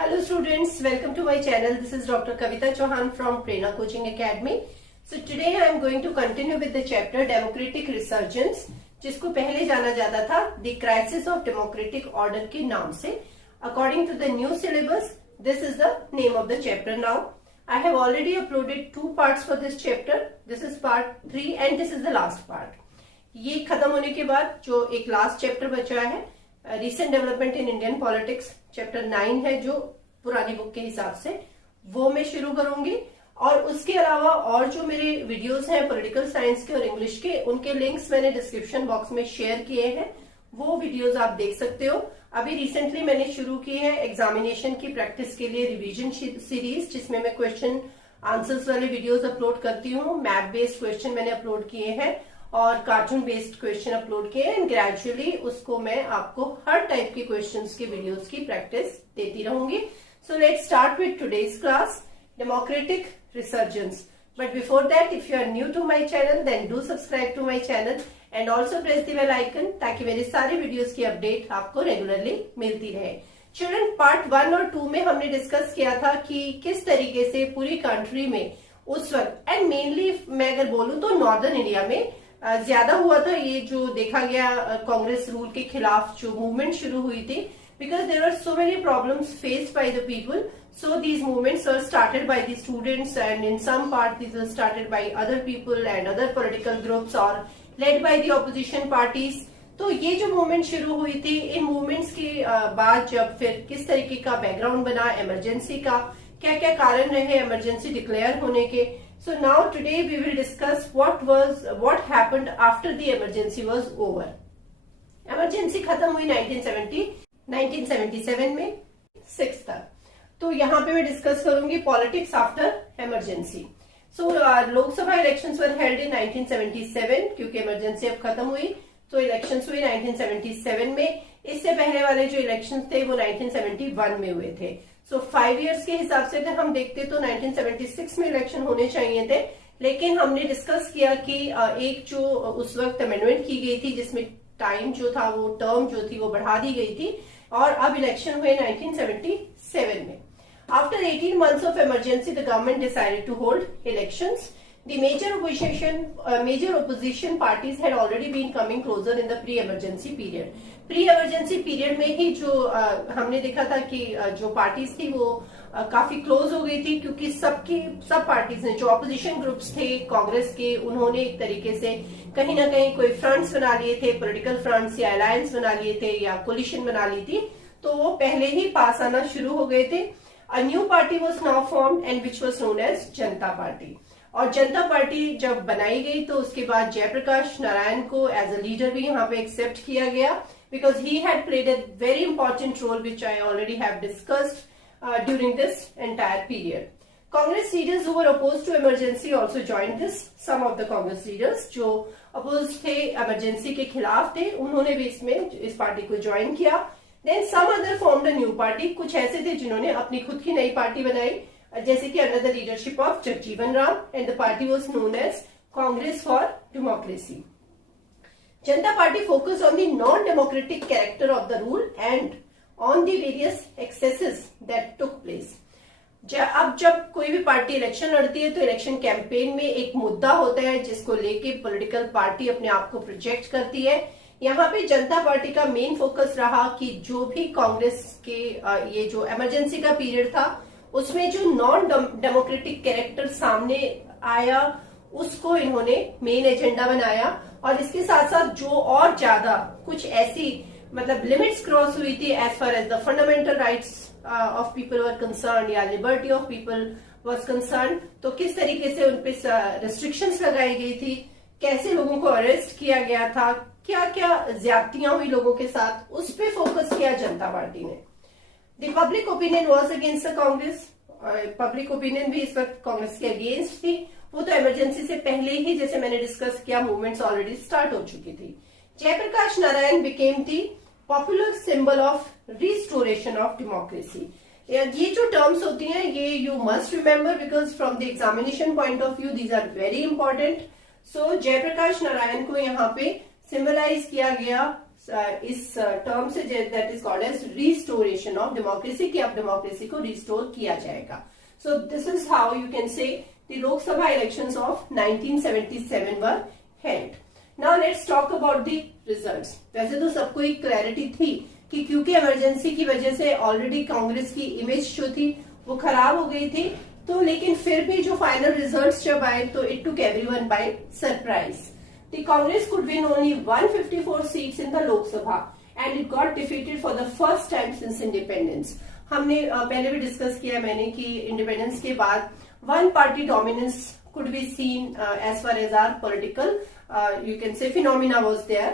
Hello students, welcome to my channel. This is Dr. Kavita Chauhan from Prerna Coaching Academy. So today I am going to continue with the chapter Democratic Resurgence, जिसको पहले जाना जाता था The Crisis of Democratic Order के नाम से. According to the new syllabus, this is the name of the chapter now. I have already uploaded 2 parts for this chapter. This is part 3 and this is the last part. ये खत्म होने के बाद जो एक लास्ट चैप्टर बचा है recent development in Indian politics chapter 9 है, जो पुरानी बुक के हिसाब से वो मैं शुरू करूंगी. और उसके अलावा और जो मेरे वीडियोस हैं पॉलिटिकल साइंस के और इंग्लिश के, उनके लिंक्स मैंने डिस्क्रिप्शन बॉक्स में शेयर किए हैं. वो वीडियोस आप देख सकते हो. अभी रिसेंटली मैंने शुरू की है एग्जामिनेशन की प्रैक्टिस के लिए रिवीजन सीरीज, जिसमें मैं क्वेश्चन आंसर्स वाले वीडियोस अपलोड करती हूँ. मैथ बेस्ड क्वेश्चन मैंने अपलोड किए हैं और कार्टून बेस्ड क्वेश्चन अपलोड किए एंड ग्रेजुअली उसको मैं आपको हर टाइप के क्वेश्चंस के वीडियोस की प्रैक्टिस देती रहूंगी. So let's start with today's class, democratic resurgence. But before that, if you are new to my channel then do subscribe to my channel and also press the bell icon, ताकि मेरे सारे videos की update आपको regularly मिलती रहे. Children, part 1 और 2 में हमने डिस्कस किया था कि किस तरीके से पूरी कंट्री में उस वक्त, एंड मेनली मैं अगर बोलूं तो नॉर्दर्न इंडिया में ज्यादा हुआ था ये जो देखा गया कांग्रेस रूल के खिलाफ जो मूवमेंट शुरू हुई थी, because there are so many problems faced by the people. So these movements are started by the students and in some part these are started by other people and other political groups और led by the opposition parties. तो ये जो movement शुरू हुई थी, इन movements के बाद जब फिर किस तरीके का बैकग्राउंड बना इमरजेंसी का, क्या क्या कारण रहे इमरजेंसी डिक्लेयर होने के. So now today we will discuss what happened after the emergency was over. Emergency खत्म हुई 1977 में 6 तक. तो यहाँ पे मैं डिस्कस करूंगी politics after emergency. So Lok Sabha elections were held in 1977, क्योंकि इमरजेंसी अब खत्म हुई तो इलेक्शंस हुई 1977 में. इससे पहले वाले जो इलेक्शंस थे वो 1971 में हुए थे. सो 5 इयर्स के हिसाब से अगर हम देखते तो 1976 में इलेक्शन होने चाहिए थे, लेकिन हमने डिस्कस किया कि एक जो उस वक्त अमेंडमेंट की गई थी जिसमें टाइम जो था वो टर्म जो थी वो बढ़ा दी गई थी और अब इलेक्शन हुए 1977 में. After 18 months of emergency the government decided to hold elections. The major opposition parties had already been coming closer in the pre-emergency period. Pre-emergency period में ही जो हमने देखा था कि जो पार्टीज थी वो काफी क्लोज हो गई थी, क्योंकि सब पार्टीज ने, जो ऑपोजिशन ग्रुप्स थे कांग्रेस के, उन्होंने एक तरीके से कहीं ना कहीं कोई फ्रंट्स बना लिए थे, पॉलिटिकल फ्रंट्स या अलायंस बना लिए थे या कोलिशन बना ली थी. तो वो पहले ही पास आना शुरू हो गए थे. A new party was now formed and which was known as Janata party. और जनता पार्टी जब बनाई गई तो उसके बाद जयप्रकाश नारायण को एज अ लीडर भी यहाँ पे एक्सेप्ट किया गया, because he had played a very important role which I already have discussed during this entire period. Congress leaders who were opposed to emergency also joined this. Some of the Congress leaders जो oppose थे, emergency के खिलाफ थे, उन्होंने भी इस party को join किया. Then some other formed a new party. कुछ ऐसे थे जिन्होंने अपनी खुद की नई पार्टी बनाई, जैसे कि under the leadership of Jagjivan Ram, and the party was known as Congress for democracy. Janata party focus on the non democratic character of the rule and on the various excesses that took place. अब जब कोई भी party election लड़ती है तो election campaign में एक मुद्दा होता है जिसको लेके पॉलिटिकल पार्टी अपने आप को प्रोजेक्ट करती है. यहाँ पे जनता पार्टी का मेन फोकस रहा कि जो भी कांग्रेस के ये जो इमरजेंसी का पीरियड था उसमें जो नॉन डेमोक्रेटिक कैरेक्टर सामने आया उसको इन्होंने मेन एजेंडा बनाया. और इसके साथ साथ जो और ज्यादा कुछ ऐसी मतलब लिमिट्स क्रॉस हुई थी as far as the fundamental rights of people were concern या liberty of people was concern, तो किस तरीके से उन पे रिस्ट्रिक्शंस लगाई गई थी, कैसे लोगों को अरेस्ट किया गया था, क्या क्या ज्यादतियां हुई लोगों के साथ, उस पे फोकस किया जनता पार्टी ने. The public opinion was against the Congress. Public opinion भी इस वक्त कांग्रेस के अगेंस्ट थी. वो तो इमरजेंसी से पहले ही, जैसे मैंने डिस्कस किया, मूवमेंट्स ऑलरेडी स्टार्ट हो चुकी थी. Jayaprakash Narayan became the popular symbol of restoration of democracy. ये जो टर्म्स होती हैं ये you must remember, because from the examination point of view these are very important. So Jayaprakash Narayan को यहाँ पे सिंबलाइज किया गया इस टर्म से that is called as restoration of democracy, कि अब डेमोक्रेसी को रिस्टोर किया जाएगा. So this is how you can say the Lok Sabha elections of 1977 were held. Now let's talk about the results. वैसे तो सबको एक क्लैरिटी थी कि क्योंकि इमरजेंसी की वजह से ऑलरेडी कांग्रेस की इमेज जो थी वो खराब हो गई थी, तो लेकिन फिर भी जो फाइनल रिजल्ट्स जब आए तो it took everyone by surprise. The Congress could win only 154 seats in the Lok Sabha and it got defeated for the first time since independence. हमने पहले भी डिस्कस किया मैंने कि इंडिपेंडेंस के बाद one party dominance could be seen as far as our political you can say phenomena was there.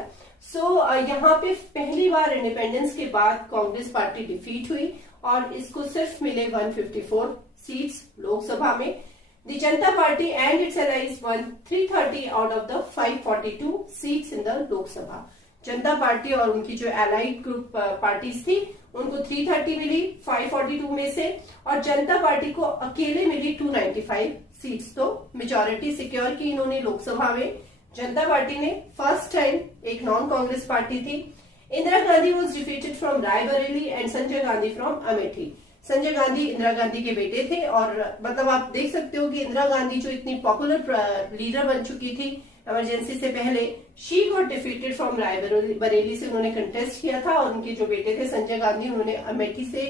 So यहाँ पे पहली बार इंडिपेंडेंस के बाद कांग्रेस पार्टी डिफीट हुई और इसको सिर्फ मिले 154 सीट्स लोकसभा में. The Janata Party and its allies won 330 out of the 542 seats in the Lok Sabha. Janata party और उनकी जो एलाइड ग्रुप पार्टीज थी उनको 330 मिली 542 में से, और जनता पार्टी को अकेले मिली 295 सीट्स. तो मेजोरिटी सिक्योर की इन्होंने लोकसभा में. जनता पार्टी ने फर्स्ट टाइम, एक नॉन कांग्रेस पार्टी थी. Indira Gandhi was defeated from Raebareli and Sanjay Gandhi from Amethi. Sanjay Gandhi Indira Gandhi के बेटे थे और मतलब आप देख सकते हो कि इंदिरा गांधी जो इतनी पॉपुलर लीडर बन चुकी थी इमरजेंसी से पहले, she got defeated from Raebareli से उन्होंने कंटेस्ट किया था, और उनके जो बेटे थे संजय गांधी उन्होंने अमेठी से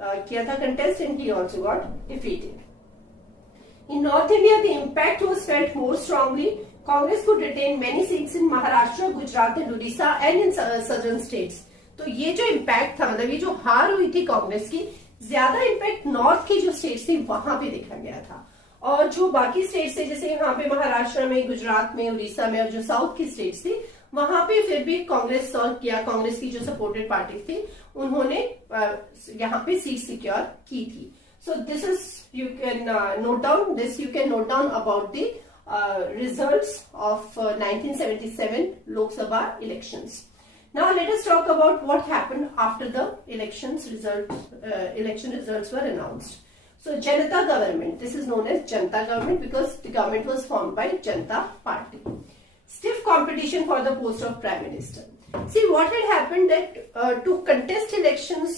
किया था contest and he also got defeated. In North India the impact was felt more strongly. Congress could retain many seats in Maharashtra, Gujarat and Orissa and in southern states. तो ये जो इम्पैक्ट था, मतलब ये जो हार हुई थी कांग्रेस की, ज्यादा इम्पैक्ट नॉर्थ की जो स्टेट्स थी वहां पे देखा गया था, और जो बाकी स्टेट्स थे जैसे यहाँ पे महाराष्ट्र में, गुजरात में, उड़ीसा में और जो साउथ की स्टेट्स थी वहां पे फिर भी कांग्रेस किया. कांग्रेस की जो सपोर्टेड पार्टी थी उन्होंने यहाँ पे सीट सिक्योर की थी. सो this is you can note down this, you can note down about the results of 1977 Lok Sabha elections. Now let us talk about what happened after the election results were announced. So Janata government, this is known as Janata government because the government was formed by Janata Party. Stiff competition for the post of Prime Minister. See what had happened that to contest elections,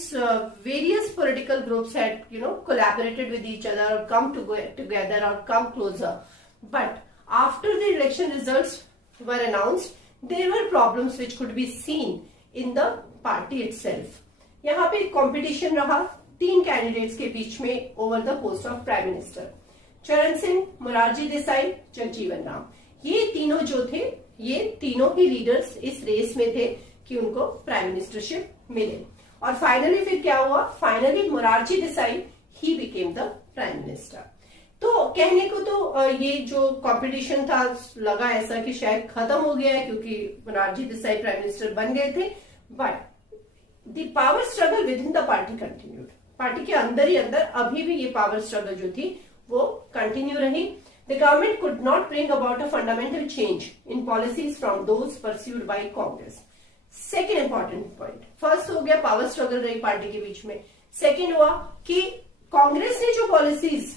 various political groups had collaborated with each other or come together or come closer. But after the election results were announced, there were problems which could be seen in the party itself. यहाँ पे competition रहा 3 candidates के बीच में over the post of prime minister. चरण सिंह, मोरारजी देसाई, जगजीवन राम. ये तीनों जो थे, ये तीनों ही लीडर्स इस रेस में थे कि उनको प्राइम मिनिस्टरशिप मिले. और फाइनली फिर क्या हुआ? Finally Morarji Desai he became the prime minister. तो कहने को तो ये जो कंपटीशन था लगा ऐसा कि शायद खत्म हो गया है क्योंकि मोरारजी देसाई प्राइम मिनिस्टर बन गए थे, but the power struggle with in the party continued. Party के अंदर ही अंदर अभी भी ये पावर स्ट्रगल जो थी वो कंटिन्यू रही. The government could not bring about a fundamental change in policies from those pursued by Congress. Second important point, first हो गया पावर स्ट्रगल रही पार्टी के बीच में. सेकेंड हुआ कि कांग्रेस ने जो पॉलिसीज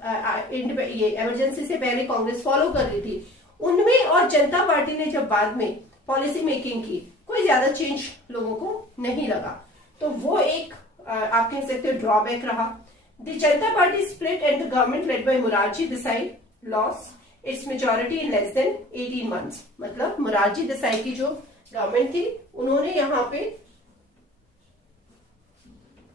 ये इमरजेंसी से पहले कांग्रेस फॉलो कर रही थी, उनमें और जनता पार्टी ने जब बाद में पॉलिसी मेकिंग की, कोई ज्यादा चेंज लोगों को नहीं लगा. तो वो एक आप कह सकते हो ड्रॉबैक रहा. The Janata party split and the government led by Morarji Desai loss it's majority in less than 18 months. मतलब मोरारजी देसाई की जो गवर्नमेंट थी उन्होंने यहाँ पे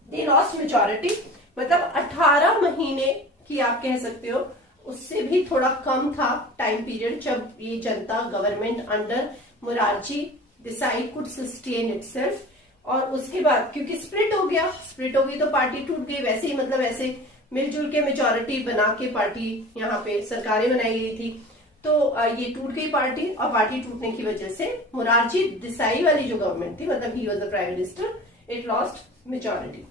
दे लॉस्ट मेजोरिटी, मतलब 18 महीने कि आप कह सकते हो उससे भी थोड़ा कम था टाइम पीरियड जब ये जनता government under Morarji Desai could sustain itself. और उसके बाद क्योंकि स्प्लिट हो गई तो पार्टी टूट गई. वैसे ही मतलब ऐसे मिलजुल के मेजोरिटी बना के पार्टी यहाँ पे सरकारें बनाई गई थी, तो ये टूट गई पार्टी. और पार्टी टूटने की वजह से मोरारजी देसाई वाली जो गवर्नमेंट थी, मतलब he was the prime minister, it lost majority.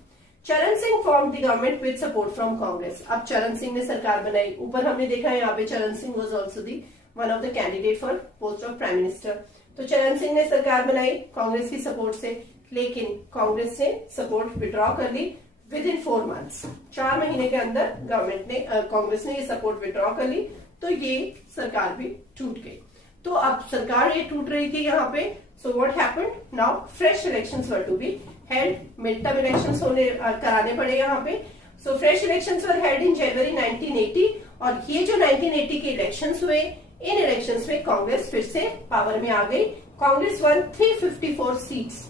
Charan Singh form the government with support from Congress. अब चरण सिंह ने सरकार बनाई. ऊपर हमने देखा है यहाँ पे चरण Singh was also the one of the candidate for post of prime minister. तो चरण सिंह ने सरकार बनाई कांग्रेस की सपोर्ट से, लेकिन कांग्रेस ने सपोर्ट विड्रॉ कर ली विद इन 4 months. 4 महीने के अंदर गवर्नमेंट ने कांग्रेस ने ये सपोर्ट विड्रॉ कर ली, तो ये सरकार भी टूट गई. तो अब सरकार ये टूट रही थी यहाँ पे, So what happened? Now fresh elections were to be held. Midterm elections होने कराने पड़े यहाँ पे. So fresh elections were held in January 1980 और ये जो 1980 के इलेक्शंस हुए, इन इलेक्शंस में कांग्रेस फिर से पावर में आ गई. Congress one 354 seats.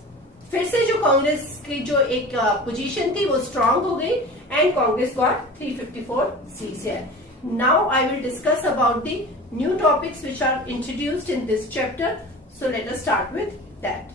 फिर से जो कांग्रेस की जो एक पोजीशन थी वो स्ट्रांग हो गई एंड कांग्रेस गॉट 354 सीट्स है. Now I will discuss about the new topics which are introduced in this chapter. So let us start with that.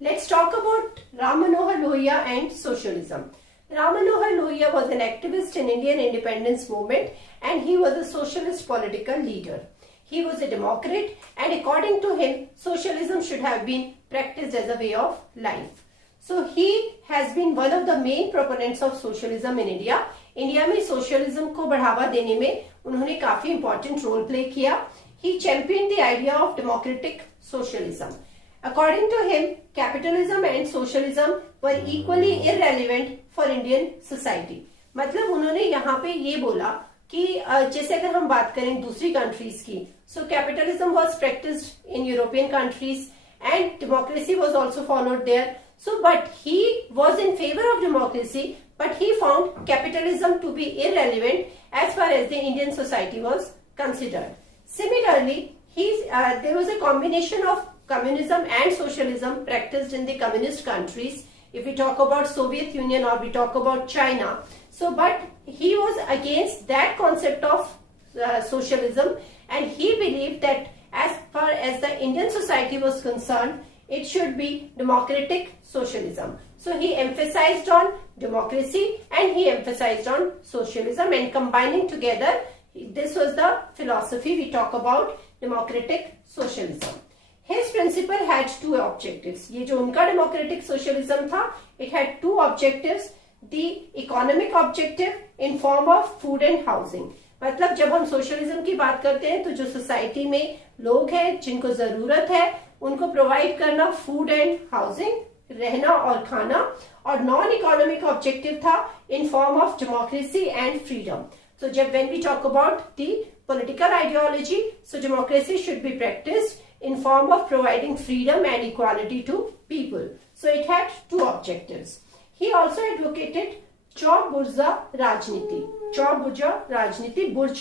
Let's talk about Ram Manohar Lohia and socialism. Ram Manohar Lohia was an activist in Indian independence movement and he was a socialist political leader. He was a democrat and according to him, socialism should have been practiced as a way of life. So he has been one of the main proponents of socialism in India. India में socialism को बढ़ावा देने में उन्होंने काफी important role play किया. He championed the idea of democratic socialism. According to him, capitalism and socialism were equally irrelevant for Indian society. मतलब उन्होंने यहाँ पे ये बोला कि जैसे अगर हम बात करें दूसरी कंट्रीज की, so capitalism was practiced in European countries and democracy was also followed there. So, but he was in favor of democracy, but he found capitalism to be irrelevant as far as the Indian society was considered. Similarly, there was a combination of communism and socialism practiced in the communist countries. If we talk about Soviet Union or we talk about China, so but he was against that concept of socialism, and he believed that as far as the Indian society was concerned, it should be democratic socialism. So he emphasized on democracy and he emphasized on socialism, and combining together, this was the philosophy we talk about democratic socialism. His principle had two objectives. ये जो उनका democratic socialism था, it had two objectives. The economic objective in form of food and housing. मतलब जब हम socialism की बात करते हैं तो जो सोसाइटी में लोग हैं जिनको जरूरत है उनको प्रोवाइड करना फूड एंड हाउसिंग, रहना और खाना. और नॉन इकोनॉमिक ऑब्जेक्टिव था in form of democracy and freedom. So जब when we talk about the political ideology, so democracy should be practised in form of providing freedom and equality to people. So it had two objectives. He also advocated चौक बुर्जा राजनीति. चौक बुर्जा राजनीति, बुर्ज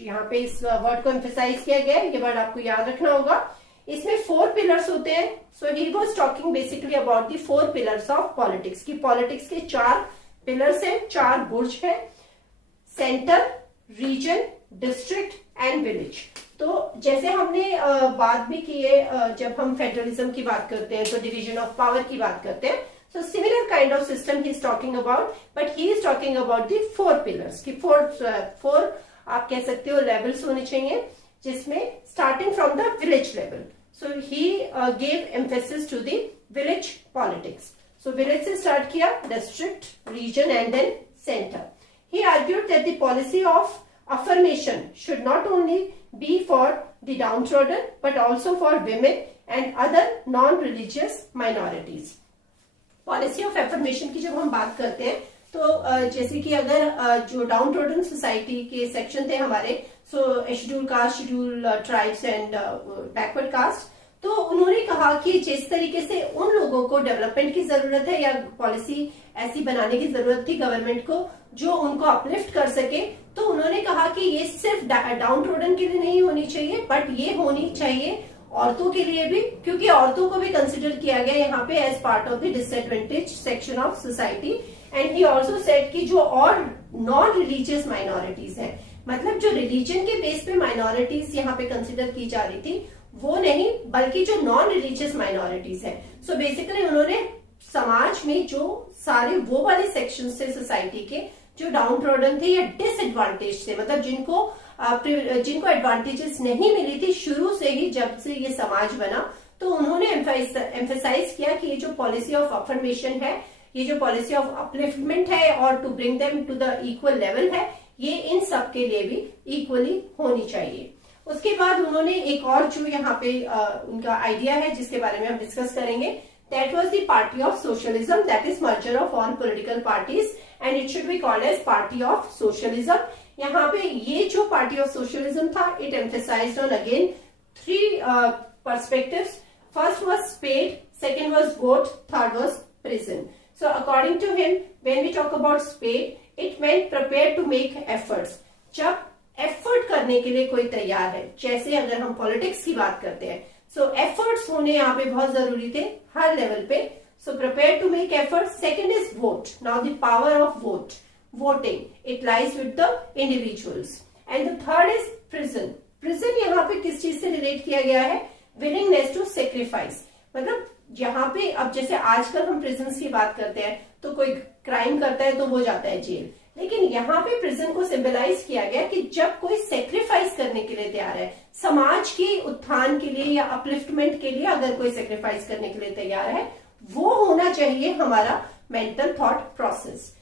यहाँ पे इस word को एम्फेसाइज किया गया है, ये वर्ड आपको याद रखना होगा. इसमें 4 पिलर्स होते हैं. So he was talking basically about the 4 pillars of politics. की पॉलिटिक्स के 4 पिलर्स हैं, 4 बुर्ज हैं: centre, region, district and village. तो जैसे हमने बात भी की है जब हम फेडरलिज्म की बात करते हैं तो डिवीजन ऑफ पावर की बात करते हैं. So similar kind of system he is talking about, but he is talking about the 4 pillars. कि 4 आप कह सकते हो levels होने चाहिए, जिसमें starting from the village level. So he gave emphasis to the village politics. So village से start किया, district, region and then center. He argued that the policy of affirmation should not only be for the downtrodden, but also for women and other non-religious minorities. Policy of affirmation की जब हम बात करते हैं तो जैसे कि अगर जो डाउन ट्रोडन सोसाइटी के सेक्शन थे हमारे, सो schedule caste, schedule tribes and backward caste, तो उन्होंने कहा कि जिस तरीके से उन लोगों को डेवलपमेंट की जरूरत है या पॉलिसी ऐसी बनाने की जरूरत थी गवर्नमेंट को जो उनको अपलिफ्ट कर सके, तो उन्होंने कहा कि ये सिर्फ डाउन ट्रोडन के लिए नहीं होनी चाहिए, बट ये होनी चाहिए औरतों के लिए भी, क्योंकि औरतों को भी कंसिडर किया गया यहाँ पे as part of the disadvantage section of society. And he also said कि जो और नॉन रिलीजियस माइनॉरिटीज हैं, मतलब जो रिलीजन के बेस पे माइनॉरिटीज यहाँ पे कंसिडर की जा रही थी वो नहीं, बल्कि जो नॉन रिलीजियस माइनॉरिटीज है. सो बेसिकली उन्होंने समाज में जो सारे वो वाले सेक्शन थे सोसाइटी के जो डाउन ट्रोडन थे या डिसएडवांटेज थे, मतलब जिनको एडवांटेजेस नहीं मिली थी शुरू से ही जब से ये समाज बना, तो उन्होंने एम्फेसाइज किया कि ये जो पॉलिसी ऑफ अफर्मेशन है, ये जो पॉलिसी ऑफ अपलिफ्टमेंट है और to bring them to the equal level है, ये इन सब के लिए भी इक्वली होनी चाहिए. उसके बाद उन्होंने एक और जो यहाँ पे उनका आइडिया है जिसके बारे में हम डिस्कस करेंगे, that was the party of socialism, that is merger of all political parties and it should be called as party of socialism. यहाँ पे ये जो पार्टी ऑफ सोशलिज्म था, it emphasized on again three perspectives. First was spade, second was vote, third was prison. So according to him, when we talk about spade, it meant prepared to make efforts. जब effort करने के लिए कोई तैयार है, जैसे अगर हम पॉलिटिक्स की बात करते हैं, सो एफर्ट्स होने यहाँ पे बहुत जरूरी थे हर लेवल पे. So prepare to make effort. Second is vote. Now the power of vote, voting, it lies with the individuals. And the third is prison. Prison यहाँ पे किस चीज से रिलेट किया गया है? Willingness to sacrifice. मतलब यहाँ पे अब जैसे आजकल हम प्रिजन्स की बात करते हैं तो कोई क्राइम करता है तो वो जाता है जेल, लेकिन यहाँ पे प्रिजन को सिंबलाइज किया गया कि जब कोई सेक्रीफाइस करने के लिए तैयार है, समाज के उत्थान के लिए या अपलिफ्टमेंट के लिए अगर कोई सेक्रीफाइस करने के लिए तैयार है, वो होना चाहिए हमारा मेंटल थॉट प्रोसेस.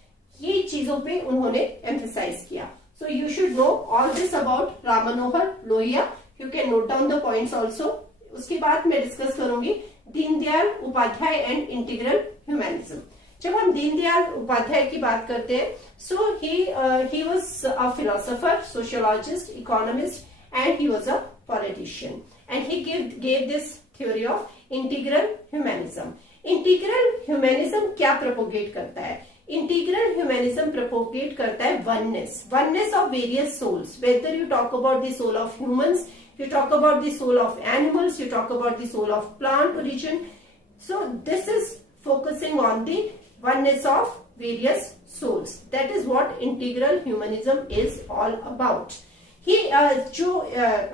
ये चीजों पे उन्होंने एम्फेसाइज किया. So you should know all this about Ram Manohar Lohia. You can note down the points also. उसके बाद मैं डिस्कस करूंगी Deendayal Upadhyaya and integral humanism. जब हम दीनदयाल उपाध्याय की बात करते हैं, so he was a philosopher, sociologist, economist and he was a politician. And he gave this theory of integral humanism. Integral humanism क्या प्रोपोगेट करता है? इंटीग्रल ह्यूमैनिज्म प्रोपोगेट करता है oneness of various souls. Whether you talk about the soul of humans, you talk about the soul of animals, you talk about the soul of plant origin. So this is focusing on the oneness of various souls. That is what integral humanism is all about. He जो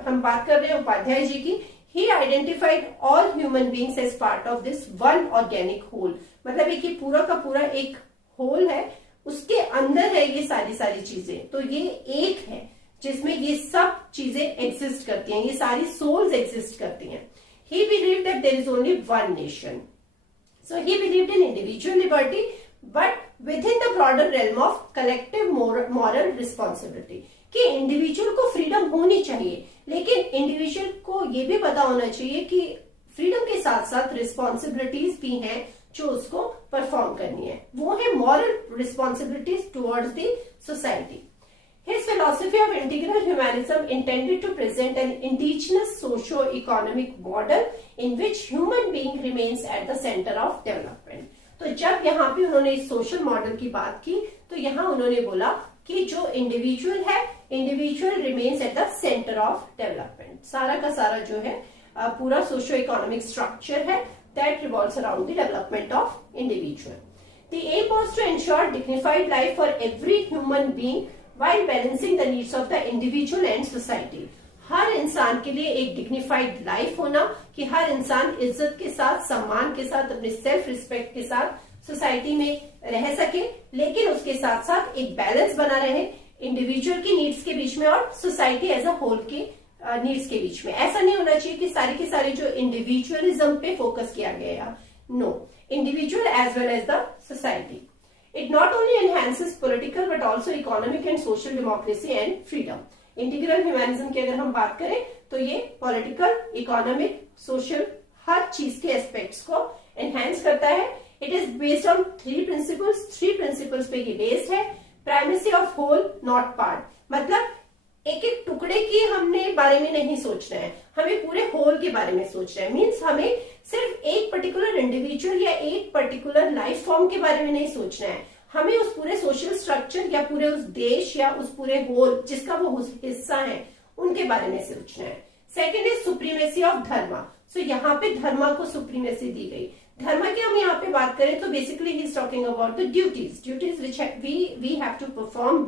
हम बात कर रहे हैं उपाध्याय जी की, he identified all human beings as part of this one organic whole. मतलब एक ये पूरा का पूरा एक whole है, उसके अंदर है ये सारी चीजें. तो ये एक है जिसमें ये सब चीजें एग्जिस्ट करती हैं, ये सारी सोल्स एग्जिस्ट करती हैं. He believed that there is only one nation. So he believed in individual liberty, but within the broader realm of collective moral responsibility. कि इंडिविजुअल को फ्रीडम होनी चाहिए, लेकिन इंडिविजुअल को ये भी पता होना चाहिए कि फ्रीडम के साथ साथ रिस्पॉन्सिबिलिटीज भी हैं जो उसको परफॉर्म करनी है. वो है moral responsibilities towards the society. His philosophy of integral humanism intended to present an indigenous socio-economic model in which human being remains at the center of development. तो जब यहाँ पे उन्होंने इस सोशल मॉडल की बात की, तो यहाँ उन्होंने बोला कि जो इंडिविजुअल है, individual remains at the centre of development. सारा का सारा जो है पूरा सोशो इकोनॉमिक स्ट्रक्चर है, that revolves around the development of individual. The aim was to ensure dignified life for every human being while balancing the needs of the individual and society. हर इंसान के लिए एक डिग्निफाइड लाइफ होना, कि हर इंसान इज्जत के साथ, सम्मान के साथ, अपने सेल्फ रिस्पेक्ट के साथ सोसाइटी में रह सके, लेकिन उसके साथ साथ एक बैलेंस बना रहे इंडिविजुअल की नीड्स के बीच में और सोसाइटी एज अ होल के नीड्स के बीच में. ऐसा नहीं होना चाहिए कि सारी की सारी जो इंडिविजुअलिज्म पे फोकस किया गया. No, individual as well as the society. It not only enhances political but also economic and social democracy and freedom. Integral humanism की अगर हम बात करें तो ये political, economic, social हर चीज के एस्पेक्ट्स को enhance करता है. It is based on three principles पे ये based है. Primacy of whole, not part. मतलब एक एक टुकड़े की हमने बारे में नहीं सोचना है, हमें पूरे होल के बारे में सोचना है. मीन्स हमें सिर्फ एक पर्टिकुलर इंडिविजुअल या एक पर्टिकुलर लाइफ फॉर्म के बारे में नहीं सोचना है, हमें उस पूरे सोशल स्ट्रक्चर या पूरे उस देश या उस पूरे होल जिसका वो हिस्सा है उनके बारे में सोचना है. सेकेंड इज सुप्रीमेसी ऑफ धर्मा. सो यहाँ पे धर्मा को सुप्रीमेसी दी गई. धर्मा की हम यहाँ पे बात करें तो basically he is talking about the duties which we have to perform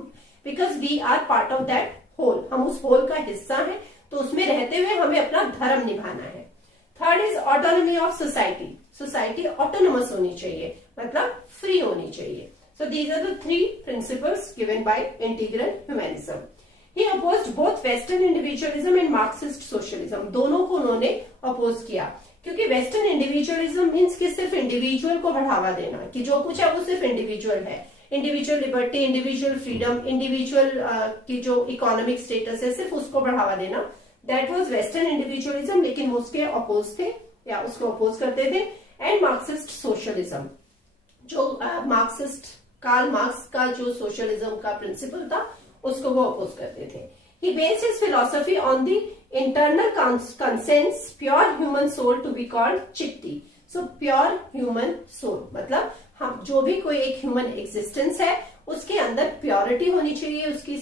because we are part of that whole. हम उस होल का हिस्सा हैं, तो उसमें रहते हुए हमें अपना धर्म निभाना है. Third is autonomy of society. Society autonomous होनी चाहिए, मतलब फ्री होनी चाहिए. So these are the three principles given by integral humanism. He opposed both western individualism and Marxist socialism. दोनों को उन्होंने अपोज किया, क्योंकि वेस्टर्न इंडिविजुअलिज्म मीन्स कि सिर्फ इंडिविजुअल को बढ़ावा देना, कि जो कुछ है वो सिर्फ इंडिविजुअल है. Individual liberty, individual freedom, individual की जो इकोनॉमिक स्टेटस है सिर्फ उसको बढ़ावा देना, दैट वाज वेस्टर्न इंडिविजुअलिज्म. लेकिन वो उसके अपोज थे या उसको अपोज करते थे. एंड मार्क्सिस्ट सोशलिज्म, जो मार्क्सिस्ट कार्ल मार्क्स का जो सोशलिज्म का प्रिंसिपल था उसको वो अपोज करते थे। He based his philosophy on the internal conscience, pure human soul to be called चिट्टी। So pure human soul मतलब हम जो भी कोई एक ह्यूमन एग्जिस्टेंस है उसके अंदर प्योरिटी होनी चाहिए, उसकी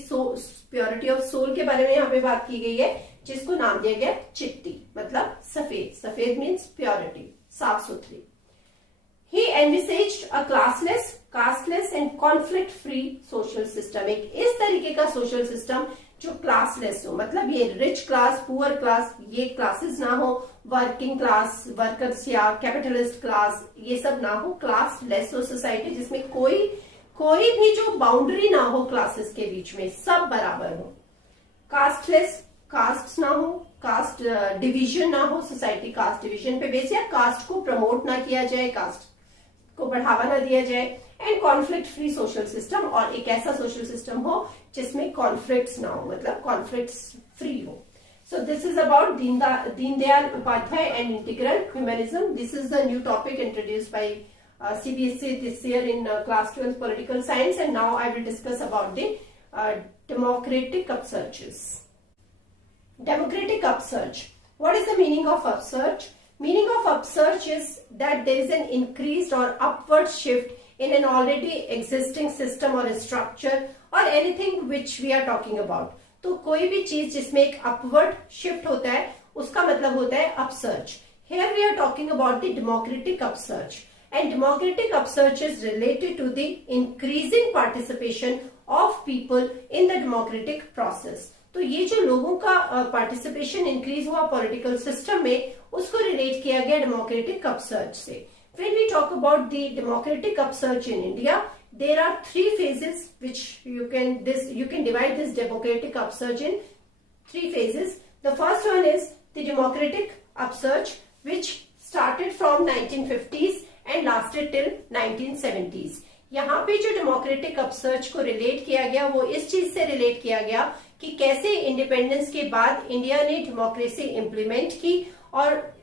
प्योरिटी ऑफ सोल के बारे में यहाँ पे बात की गई है, जिसको नाम दिया गया चिट्टी मतलब सफेद। सफेद मीन्स प्योरिटी, साफ सुथरी। He envisaged a classless, casteless and conflict free social system। एक इस तरीके का सोशल सिस्टम जो क्लासलेस हो, मतलब ये रिच क्लास पुअर क्लास ये क्लासेस ना हो, वर्किंग क्लास वर्कर्स या कैपिटलिस्ट क्लास ये सब ना हो, क्लासलेस हो सोसाइटी जिसमें कोई भी जो बाउंड्री ना हो क्लासेस के बीच में, सब बराबर हो। कास्टलेस, कास्ट ना हो, कास्ट डिवीजन ना हो, सोसाइटी कास्ट डिवीजन पे बेस या कास्ट को प्रमोट ना किया जाए, कास्ट को बढ़ावा ना दिया जाए। And conflict free social system, और एक ऐसा सोशल सिस्टम हो जिसमें कॉन्फ्लिक्ट्स ना हो, मतलब कॉन्फ्लिक्ट्स फ्री हो। So this is about Deendayal Upadhyaya and integral humanism. This is the new topic introduced by CBSE this year in class 12 political science, and now I will discuss about the democratic upsurges. Democratic upsurge. What is the meaning of upsurge? Meaning of upsurge is that there is an increased or upward shift in an already existing system or a structure or anything which we are talking about. तो कोई भी चीज जिसमें एक upward shift होता है उसका मतलब होता है upsurge. Here we are talking about the democratic upsurge. And democratic upsurge is related to the increasing participation of people in the democratic process. तो ये जो लोगों का पार्टिसिपेशन इंक्रीज हुआ पॉलिटिकल सिस्टम में, उसको रिलेट किया गया डेमोक्रेटिक अपसर्ज से। When we talk about the democratic upsurge in India, there are three phases which you can divide this democratic upsurge in three phases. The first one is the democratic upsurge which started from 1950s and lasted till 1970s. यहाँ पे जो democratic upsurge को relate किया गया वो इस चीज से रिलेट किया गया कि कैसे इंडिपेंडेंस के बाद इंडिया ने डेमोक्रेसी इम्प्लीमेंट की, और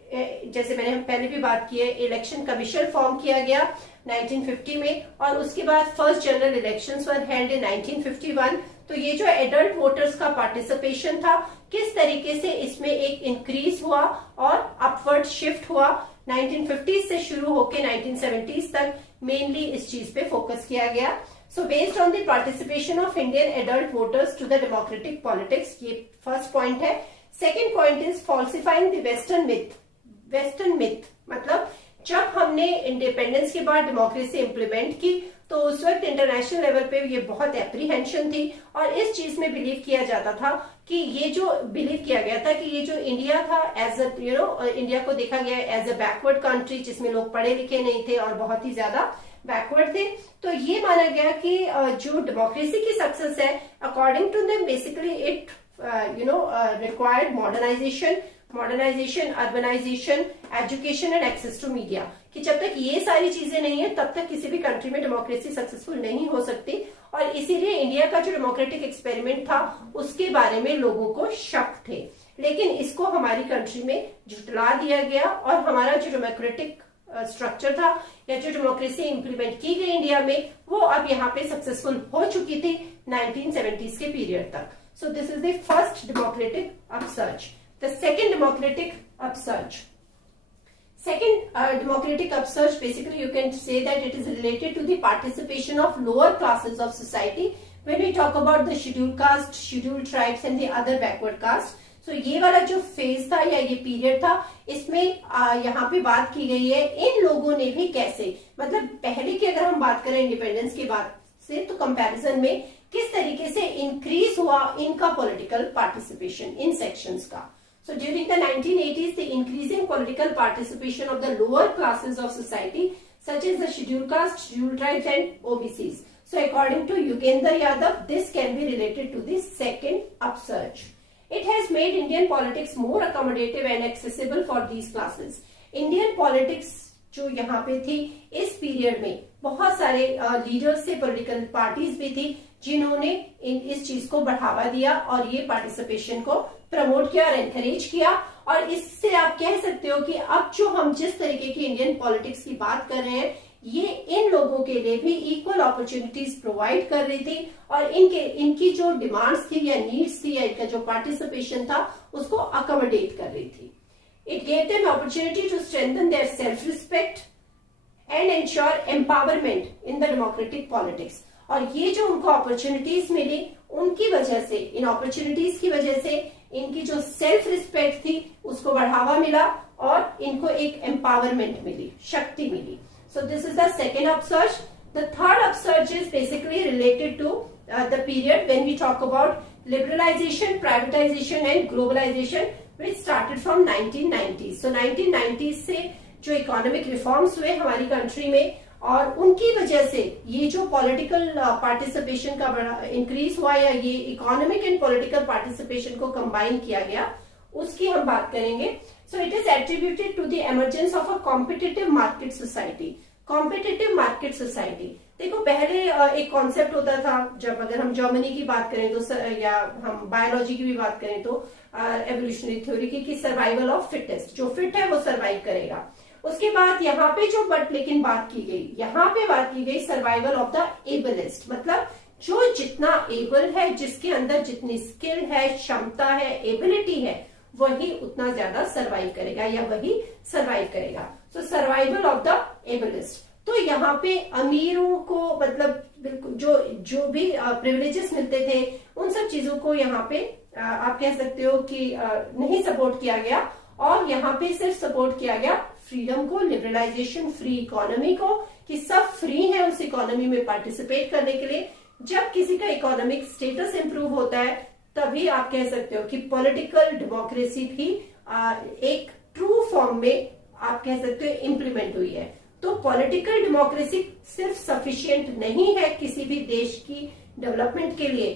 जैसे मैंने पहले भी बात की है, इलेक्शन कमीशन फॉर्म किया गया 1950 में, और उसके बाद first general elections were held in 1951। तो ये जो एडल्ट वोटर्स का पार्टिसिपेशन था, किस तरीके से इसमें एक इंक्रीज हुआ और अपवर्ड शिफ्ट हुआ 1950 से शुरू होके 1970s तक, मेनली इस चीज पे फोकस किया गया। So based on the participation of Indian adult voters to the democratic politics, ये फर्स्ट पॉइंट है। Second point is falsifying the western myth. Western myth मतलब जब हमने इंडिपेंडेंस के बाद डेमोक्रेसी इंप्लीमेंट की तो उस वक्त इंटरनेशनल लेवल पे ये बहुत एप्रीहेंशन थी, और इस चीज में बिलीव किया जाता था कि ये जो बिलीव किया गया था कि ये जो इंडिया था एज अ इंडिया को देखा गया एज अ बैकवर्ड कंट्री जिसमें लोग पढ़े लिखे नहीं थे और बहुत ही ज्यादा बैकवर्ड थे। तो ये माना गया कि जो डेमोक्रेसी की सक्सेस है, according to them basically it required modernisation, urbanisation, education and access to media, कि जब तक ये सारी चीजें नहीं है तब तक किसी भी कंट्री में डेमोक्रेसी सक्सेसफुल नहीं हो सकती। और इसीलिए इंडिया का जो डेमोक्रेटिक एक्सपेरिमेंट था उसके बारे में लोगों को शक थे, लेकिन इसको हमारी कंट्री में झुटला दिया गया, और हमारा जो डेमोक्रेटिक स्ट्रक्चर था या जो डेमोक्रेसी इंप्लीमेंट की गई इंडिया में, वो अब यहाँ पे सक्सेसफुल हो चुकी थी 1970s के पीरियड तक। सो this is the first democratic upsurge. The second democratic upsurge. Second democratic upsurge, basically you can say that it is related to the participation of lower classes of society. When we talk about the scheduled caste, scheduled tribes and the other backward caste. So ये वाला जो phase था या ये period था, इसमें यहाँ पे बात की गई है इन लोगों ने भी कैसे, मतलब पहले की अगर हम बात करें इंडिपेंडेंस के बाद से, तो कंपैरिजन में किस तरीके से इंक्रीज हुआ इनका पॉलिटिकल पार्टिसिपेशन इन सेक्शंस का। So during the 1980s, the increasing political participation of the lower classes of society, such as the scheduled caste, scheduled tribes and OBCs. So according to Yugendra Yadav, this can be related to the second upsurge. It has made Indian politics more accommodative and accessible for these classes. Indian politics जो यहाँ पे थी इस period में, बहुत सारे leaders थे, political parties भी थी जिन्होंने इस चीज को बढ़ावा दिया और ये पार्टिसिपेशन को प्रमोट किया और एनकरेज किया। और इससे आप कह सकते हो कि अब जो हम जिस तरीके की इंडियन पॉलिटिक्स की बात कर रहे हैं, ये इन लोगों के लिए भी इक्वल अपॉर्चुनिटीज प्रोवाइड कर रही थी और इनकी जो डिमांड्स थी या नीड्स थी या इनका जो पार्टिसिपेशन था उसको अकोमोडेट कर रही थी. It gave them opportunity to strengthen their self respect and ensure empowerment in the democratic politics. और ये जो उनको अपॉर्चुनिटीज मिली उनकी वजह से, इन अपॉर्चुनिटीज की वजह से इनकी जो सेल्फ रिस्पेक्ट थी उसको बढ़ावा मिला और इनको एक एम्पावरमेंट मिली, शक्ति मिली. So this is the second upsurge. The third upsurge is basically related to the period when we talk about liberalization, privatization and globalization, which started from 1990s. So 1990s से जो इकोनॉमिक रिफॉर्म्स हुए हमारी country में और उनकी वजह से ये जो पॉलिटिकल पार्टिसिपेशन का बड़ा इंक्रीज हुआ या ये इकोनॉमिक एंड पॉलिटिकल पार्टिसिपेशन को कंबाइन किया गया, उसकी हम बात करेंगे. So it is attributed to the emergence of a competitive market society. Competitive market society. देखो पहले एक कॉन्सेप्ट होता था, जब अगर हम जर्मनी की बात करें तो या हम बायोलॉजी की भी बात करें तो एवोल्यूशनरी थ्योरी की, कि सर्वाइवल ऑफ फिटेस्ट, जो फिट है वो सर्वाइव करेगा. उसके बाद यहाँ पे जो लेकिन बात की गई, यहाँ पे बात की गई सर्वाइवल ऑफ द एबलिस्ट, मतलब जो जितना एबल है, जिसके अंदर जितनी स्किल है, क्षमता है, एबिलिटी है, वही उतना ज्यादा सर्वाइव करेगा या वही सर्वाइव करेगा. सो सर्वाइवल ऑफ द एबलिस्ट. तो यहाँ पे अमीरों को मतलब बिल्कुल जो भी प्रिविलेजेस मिलते थे उन सब चीजों को यहाँ पे आप कह सकते हो कि नहीं सपोर्ट किया गया और यहाँ पे सिर्फ सपोर्ट किया गया फ्रीडम को, लिबरलाइजेशन, फ्री इकोनॉमी को, कि सब फ्री है उस इकोनॉमी में पार्टिसिपेट करने के लिए. जब किसी का इकोनॉमिक स्टेटस इंप्रूव होता है तभी आप कह सकते हो कि पॉलिटिकल डेमोक्रेसी भी एक ट्रू फॉर्म में आप कह सकते हो इम्प्लीमेंट हुई है. तो पॉलिटिकल डेमोक्रेसी सिर्फ सफिशिएंट नहीं है किसी भी देश की डेवलपमेंट के लिए,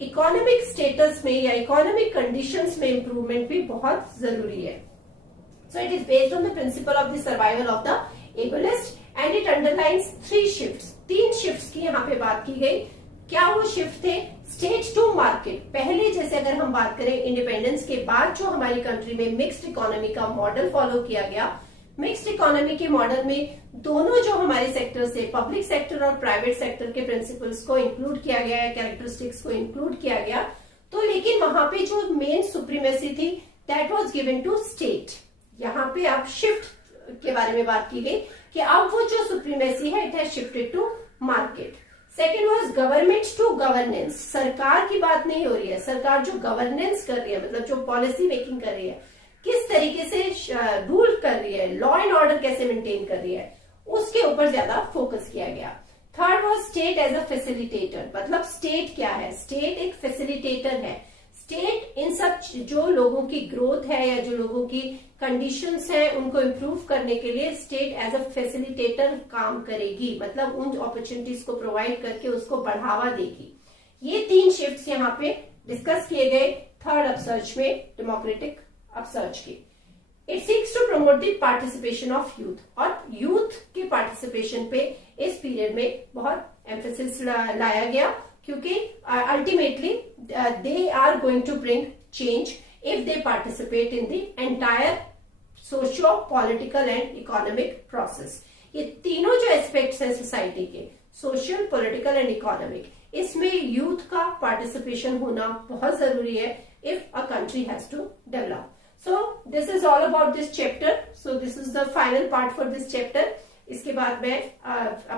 इकोनॉमिक स्टेटस में या इकोनॉमिक कंडीशंस में इंप्रूवमेंट भी बहुत जरूरी है. So it is based on the principle of the survival of the ablest and it underlines 3 shifts. 3 shifts की यहाँ पे बात की गई. क्या वो शिफ्ट थे? State to market. पहले जैसे अगर हम बात करें इंडिपेंडेंस के बाद जो हमारी कंट्री में मिक्स्ड इकोनॉमी का मॉडल फॉलो किया गया, मिक्स्ड इकोनॉमी के मॉडल में दोनों जो हमारे सेक्टर से, पब्लिक सेक्टर और प्राइवेट सेक्टर के प्रिंसिपल्स को इंक्लूड किया गया है, कैरेक्टरिस्टिक्स को इंक्लूड किया गया. तो लेकिन वहां पे जो मेन सुप्रीमेसी थी that was given to state. यहाँ पे आप शिफ्ट के बारे में बात की गई कि अब वो जो सुप्रीमेसी है it has shifted to market. Second was government to governance. सरकार की बात नहीं हो रही है, सरकार जो गवर्नेंस कर रही है, मतलब जो पॉलिसी मेकिंग कर रही है, किस तरीके से रूल कर रही है, लॉ एंड ऑर्डर कैसे मेंटेन कर रही है, उसके ऊपर ज्यादा फोकस किया गया. Third was state as a facilitator. मतलब स्टेट क्या है? स्टेट एक फैसिलिटेटर है. स्टेट इन सब जो लोगों की ग्रोथ है या जो लोगों की कंडीशंस हैं उनको इम्प्रूव करने के लिए स्टेट एज अ फैसिलिटेटर काम करेगी, मतलब उन अपॉर्चुनिटीज को प्रोवाइड करके उसको बढ़ावा देगी. ये 3 शिफ्ट्स यहाँ पे डिस्कस किए गए थर्ड अपसर्ज में, डेमोक्रेटिक अपसर्ज की. It seeks to promote the participation of youth. और यूथ के पार्टिसिपेशन पे इस पीरियड में बहुत एम्फेसिस लाया गया, क्योंकि ultimately they are going to bring change if they participate in the entire socio-political and economic process. ये तीनों जो एस्पेक्ट्स हैं सोसाइटी के, सोशल, पॉलिटिकल एंड इकोनॉमिक, इसमें यूथ का पार्टिसिपेशन होना बहुत जरूरी है if a country has to develop. So this is all about this chapter. So this is the final part for this chapter. इसके बाद मैं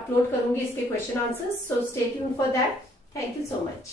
अपलोड करूंगी इसके question answers. So stay tuned for that. Thank you so much.